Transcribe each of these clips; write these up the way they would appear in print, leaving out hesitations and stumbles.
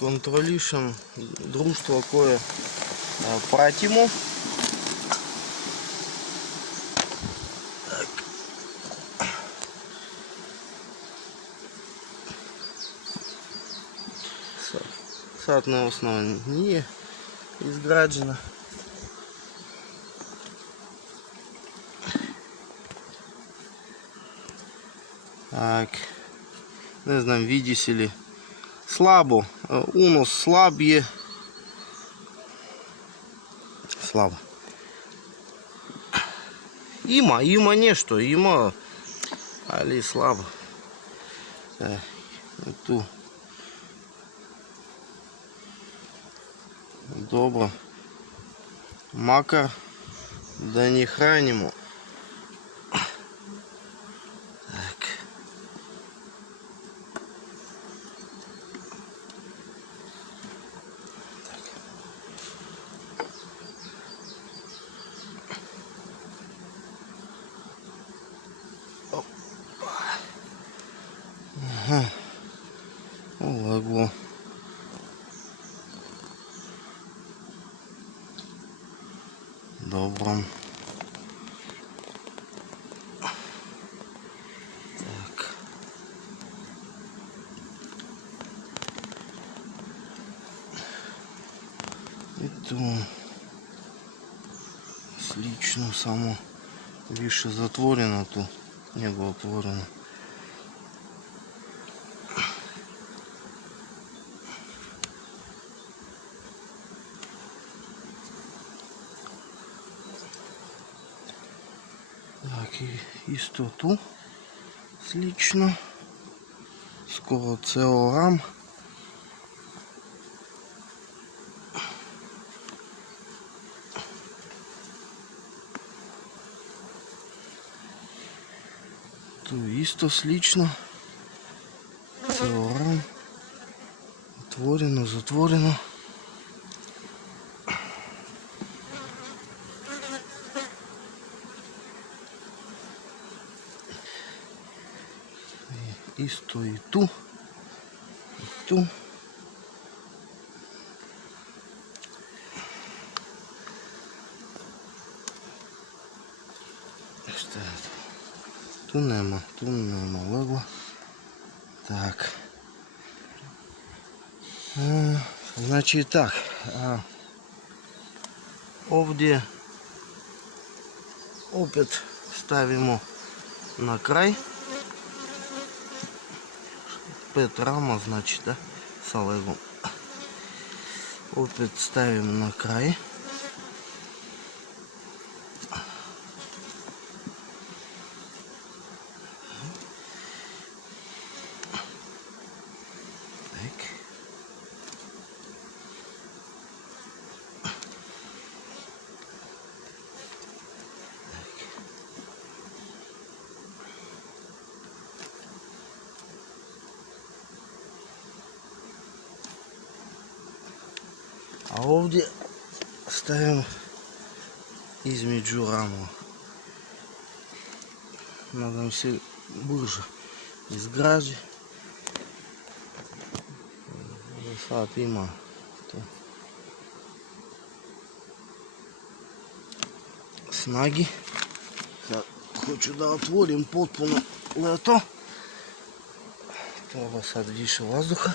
Controlation, друштво кое пратимо. Sad na osnovi nije izgrađena. Так, не znam видите ли, слабо, унос слаб je, слабо. Има нещо, има, ali слабо. Tu. Dobro, makar da ne hranimo. Так. Ага. Легло. Добро. Так. И ту слично само више затворено, ту не го отворено. Так, и исто ту слично. Скоро целорам. Ту исто слично. Целорам. Отворено, затворено. Исто и ту. И ту. Що це? Ту нема легла. Так. Значить так. Овдje опять ставимо на край. 5 рама, значит, да, с легом. Опять ставим на край. А овдje ставим između ramova. Nadam se brže izgrađe. Sad ima to snagi. Sad hoću da otvorim potpuno leto. Treba sad više vazduha.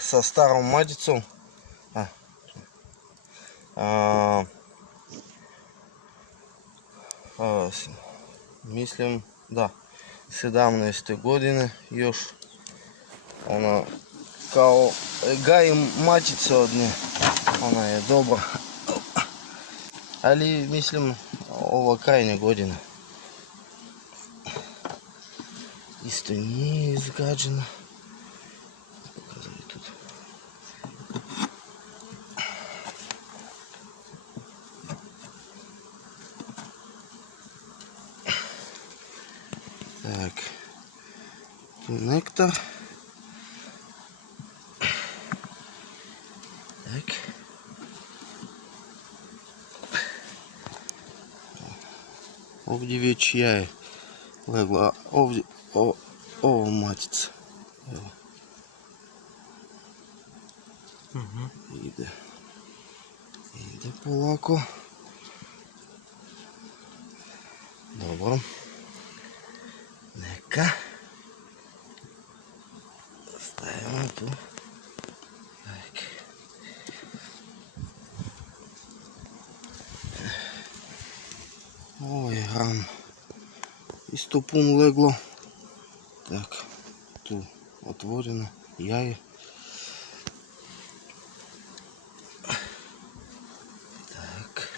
Sa starom maticom mislim da 17. godine još ona kao gajim mačice od nje, ona je dobra, ali mislim ova krajnja godina isto nije izgrađena. Так, tu nektar. Так. Ovdje već jaje leglo, a ovdje О, матіться. Угу. Іде. Іде полако. Добре. Нека. Ставимо тут. Так. Ой, грам. І стопун легло. Так. Тут отворено. Яє. Так.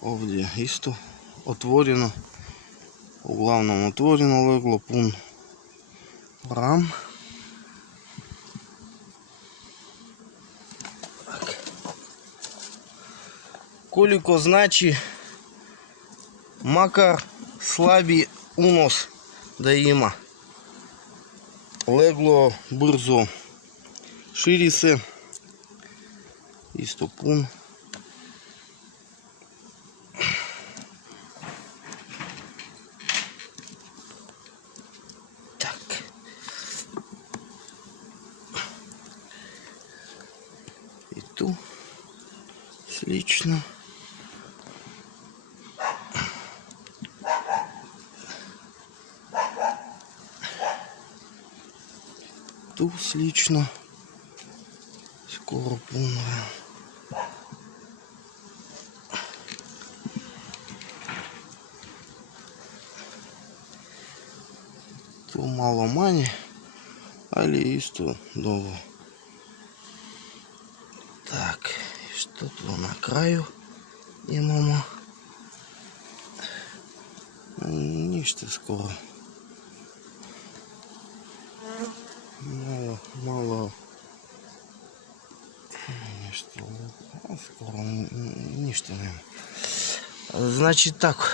Овдje isto otvoreno, uglavnom otvoreno leglo, pun ram. Так. Koliko znači makar slabi unos da ima, leglo brzo širi se, isto pun. И ту слично. Ту слично. Скоро помру. Ту мало мані, але істо довго. Так, що тут на краю имamo? Ništa skoro. Malo nešto, skoro ništa nema. Znači tako,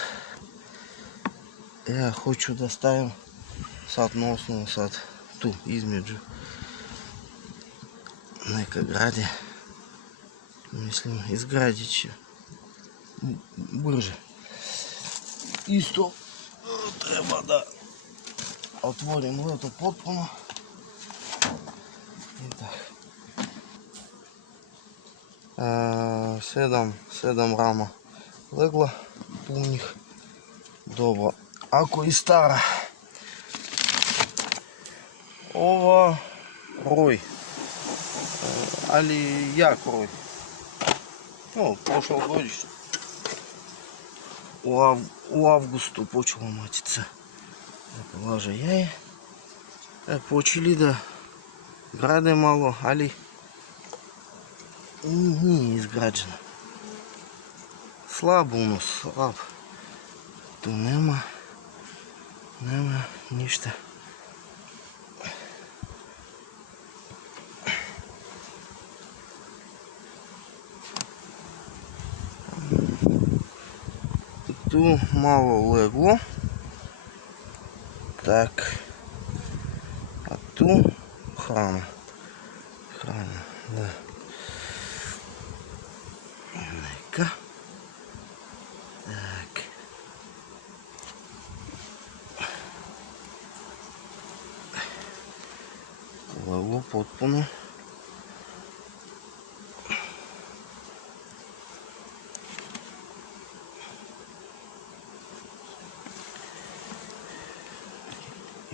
ja hoću da stavim sad na osnovu, sad tu između neka gradi, mislim izgradit će brže. Isto treba da otvorim leto potpuno. I tako. 7 rama legla punih. Dobro. Ako i stara. Ova roj. Ali jak roj. No, prošlogodišnji. У августу почало матиться. Положа яє. Почали да гради мало, али не изграджено. Слабо у нас, слаб. Ту нема нищо. Ту мало легло. Так. А ту храна. Да. Нека. Так. Легло потпуно.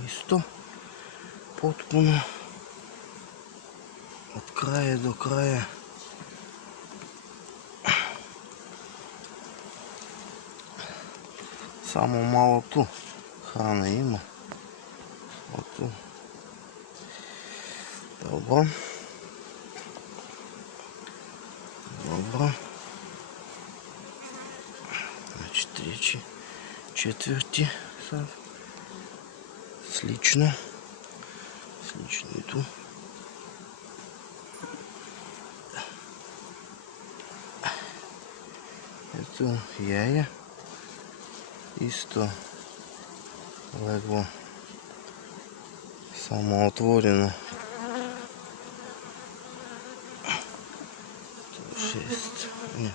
Isto potpuno od kraja do kraja. Samo malo tu hrane ima. Od tu. Dobro. Znači 3/4 sad. Slično i tu. Eto jaje. Isto leglo samo otvoreno. 6, нет,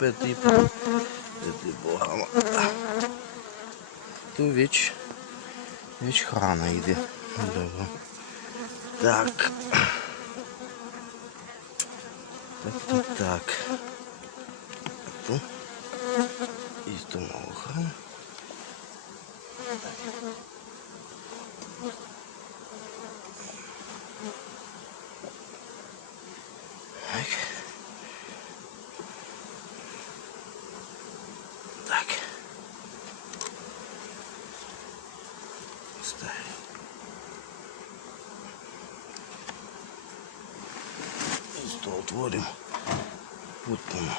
5,5 богама. Tu već hrana ide. Dobro. Tak. Tak. Tu isto malo hrana. Tak. Ставим. Isto otvorim. Potpuno.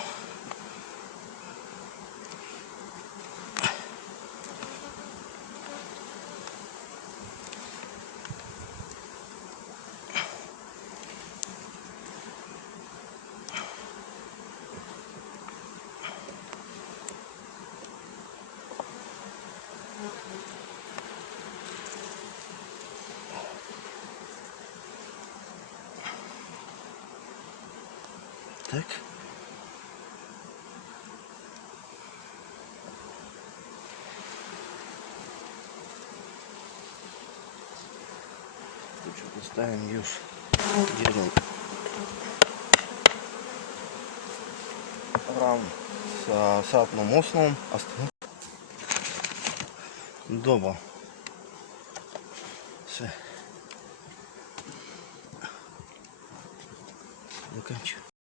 Так. Тут что поставим już jeden рам з сапном основом. Добре. Все. Заканчиваю.